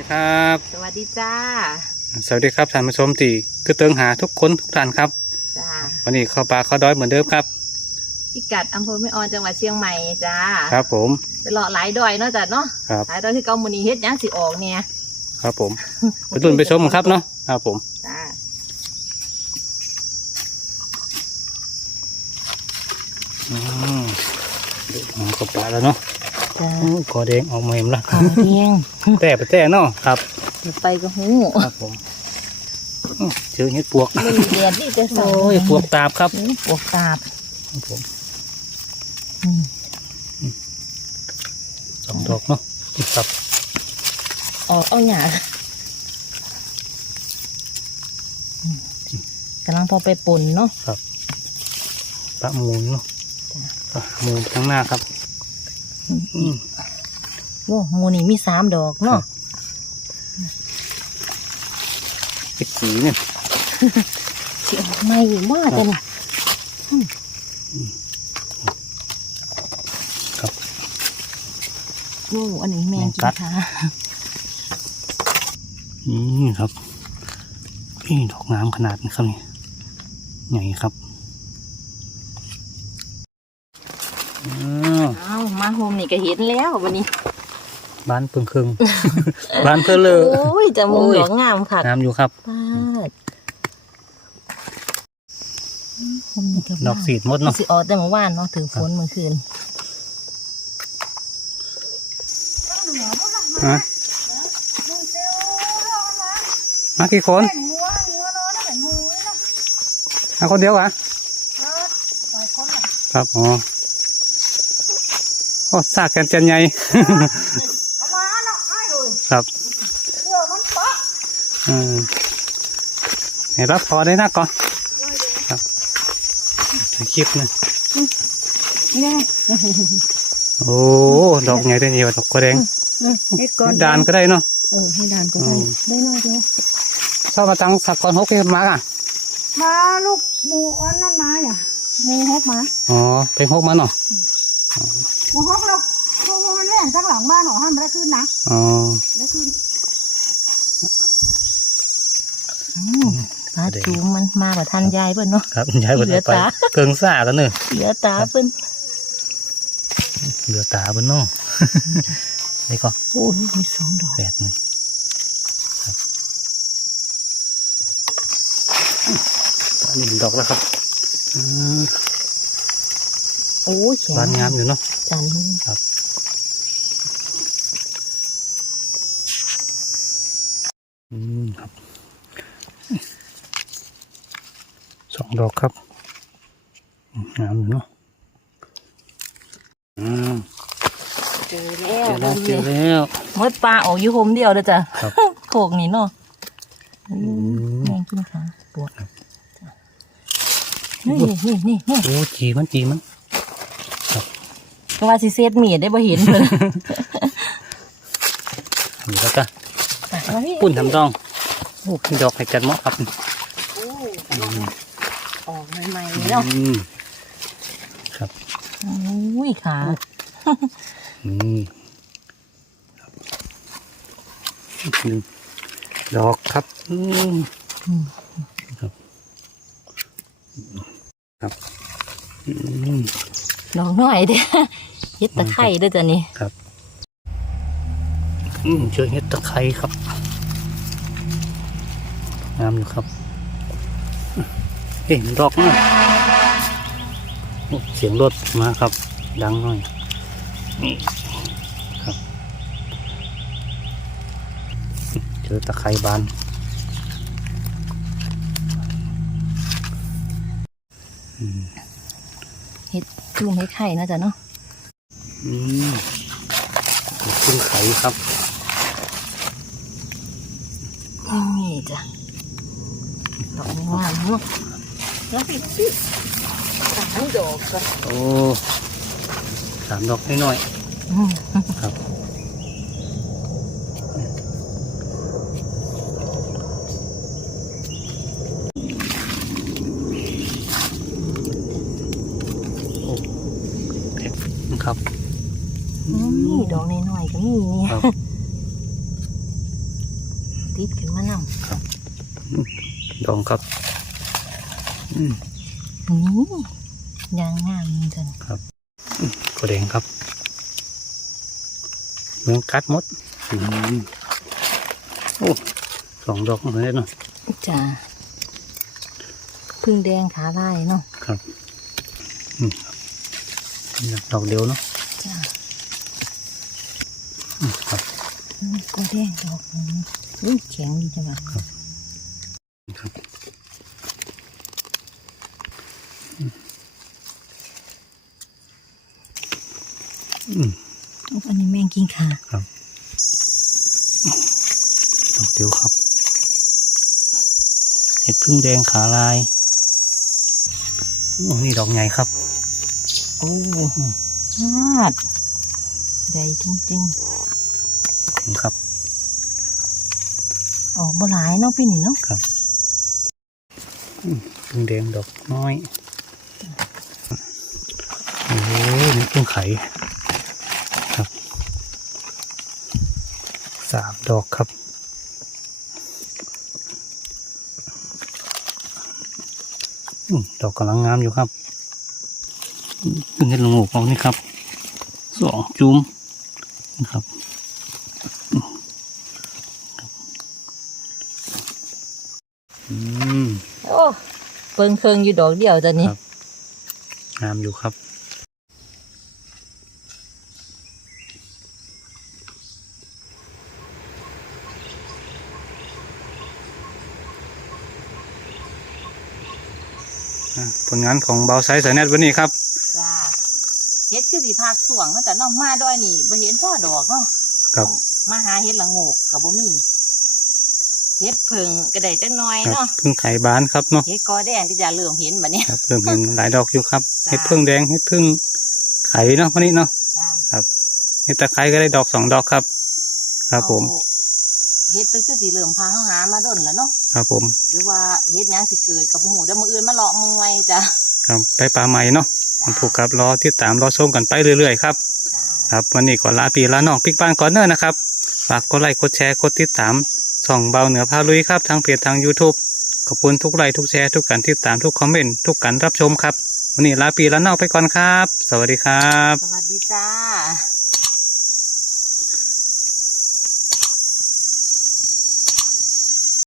ดีครับ สวัสดีจ้า สวัสดีครับท่านผู้ชมที่คือเติงหาทุกคนทุกท่านครับ จ้า วันนี้เข้าป่าเข้าดอยเหมือนเดิมครับ พิกัดอำเภอแม่ออนจังหวัดเชียงใหม่จ้าครับผม ไปเลาะหลายดอยเนาะจ้ะเนาะ ครับ หลายดอยที่เกาหมูนีเฮ็ดหยังสิออกเนี่ย ครับผมไปรุ่นไปชมครับเนาะครับผม จ้า อืมดูของเข้าป่าแล้วเนาะ จ้าอู้กอแดงออกมาเห็นละของเพียงแต่ไปแต่เนาะครับเดี๋ยวไปก็หูครับผมอื้อเจอเห็ดปวกมันมีแดดที่จะส่โอ้ยปวกตาบครับปวกตาบครับผมอืมสองดอกเนาะครับออกเอาหยาอืมกำลังพอไปป่นเนาะปลามูลเนาะปลามูลข้างหน้าครับอืม โอ้หมูนี่มีสามดอกเนาะเห็ดสีเนี่ยสิออกไม่ว่าแต่นี่ครับโอ้อันนี้แมงกินขาอืมครับนี่ดอกงามขนาดนี้ครับนี่ใหญ่ครับอ้าว เอามาโฮมนี่ก็เห็นแล้ววันนี้ บ้านเพิ่งครึ่งบ้านเพื่อเลอโอ้ยจมูกโอ้ยดอกงามค่ะงามอยู่ครับปาดโฮมนี่ก็ดอกสีดหมดเนาะสิออกแต่เมื่อวานเนาะถึงฝนเมื่อคืนฮะมากี่คนมาคนเดียวเหรอครับอ๋อ โอ้ซากแกนเจนใหญ่ครับอืมเห็นรับพอได้นะก่อนครับถ่ายคลิปนะนี่โอ้ดอกใหญ่ได้นี่ว่าดอกกระแดงให้ก่อนดานก็ได้เนาะเออให้ดานก็ได้ได้น้อยเดียวชอบมาตังสักก่อนหกเอ็มาอะมาลูกหมูอันนั้นมาอย่าหมูฮกมาอ๋อเป็นหกมาเนาะ หมูฮกเราพวกมันเล่นจากหลังบ้านหรอห้ามไม่ได้ขึ้นนะอ๋อได้ขึ้นอืมปลาจูงมันมากับทันยายเพิ่นเนาะครับย้ายไปเหลือไปตาเกิงซ่ากันเนอะเหลือตาเพิ่นเหลือตาบนเนาะนี่ก็โอ้ยมีสองดอกแปดนี่ครับอันนี้ดอกแล้วครับอ่า โอ้ยแข็งบานงามอยู่เนาะจันทร์ครับอืมครับสองดอกครับอืมงามอยู่เนาะอืมเจอแล้วเจอแล้วเจอแล้วมดปลาออกอยู่โฮมเดียวเด้อจ้ะครับโขกนี่เนาะอืมมแมงกินขาปวดจ้ะนี่นี่นี่นี่โอ้จีมันจีมัน ก็ว่าสิเซตมีดได้บ่เห็นเพิ่นนี่แล้วก็อะมาพี่ปุ่นทำต้องโอ้ดอกให้จัดเหมาะครับโอ้ออกใหม่ๆเนาะอืมครับอุ้ยขานี่ครับดอกครับอืมครับครับอืมดอกน้อยเด้อ เฮ็ดตะไคร้เด้อจ้ะนี่ครับ อืมเจอเห็ดตะไคร้ครับงามอยู่ครับเห็นดอกนะโอ้เสียงรถมาครับ ดังหน่อยนี่ครับ เจอตะไคร้บานอืมเฮ็ดจุ่มเฮ็ดไข่นะจ้ะเนาะ อืมขึ้นไข่ครับนี่จ้ะดอกงามเนาะแล้วพี่สิสามดอกจ้ะโอ้สามดอกน้อยอืมๆครับ ดอกน้อยๆก็มีเนี่ยติดขึ้นมานำดองครับ อืมนี่ยังงามจังกระแดงครับเมืองกัดมดอืมโอ้สองดอกเหมือนกันเนาะ จ้าพึ่งแดงขาลายเนาะ ครับอืมดอกเดียวเนาะ ก็แดงดอกหนึงนี่แข็งดีจังวะครับอืมอันนี้แมงกินขาดอกเดียวครับ เห็ดพึ่งแดงขาลายโอ้นี่ดอกใหญ่ครับ โอ้ฮาดใหญ่จริงครับๆ ออกบ่หลายเนาะพี่นี่เนาะพึ่งแดงดอกน้อยโอ้ยนี่พึ่งไข่ครับสามดอกครับอดอกกำลังงามอยู่ครับเพิ่งเห็นลงหูกออกนี่ครับสองจุ้มนะครับอืม โอ้เปิงเคิงอยู่ดอกเดียวตอนนี้ครับงามอยู่ครับอะผลงานของเบาไซส์สายแนทวันนี้ครับจ้าเฮ็ดคือสิภาคส่วงเนาะแต่น้องมาด้วยนี่บ่เห็นพ่อดอกเนาะครับมาหาเฮ็ดละโงกกับบ่มี เฮ็ดเพิงก็ได้จังน้อยครับเนาะพึ่งไข่บานครับเนาะเฮ็ดกอแดงที่จะเริ่มเห็นบัดเนี้ยครับเริ่มเห็นหลายดอกอยู่ครับจ้าเห็ดพึ่งแดงเห็ดพึ่งไข่เนาะวันนี้เนาะจ้าเห็ดตะไคร้ก็ได้ดอกสองดอกครับ ครับผมเอาเฮ็ดเป็นคือสิเริ่มพาเฮาหามาดนแล้วเนาะครับผม หรือว่าเฮ็ดหยังสิเกิดกับบ่ฮู้เดี๋ยวมื้ออื่นมาเลาะมึงไว้จ้ะครับไปป่าใหม่เนาะมันถูกครับรอติดตามรอชมกันไปเรื่อยๆครับจ้าครับวันนี้ก่อนลาปีลาน้องปิกบ้านก่อนเนอร์นะครับฝากกดไลค์กดแชร์กดติดตาม ส่องเบาเหนือพาลุยครับทางเพจทาง YouTube ขอบคุณทุกไลค์ทุกแชร์ทุกการติดตามทุกคอมเมนต์ทุกการรับชมครับวันนี้ลาปีลาน้อกไปก่อนครับ สวัสดีครับ สวัสดีจ้า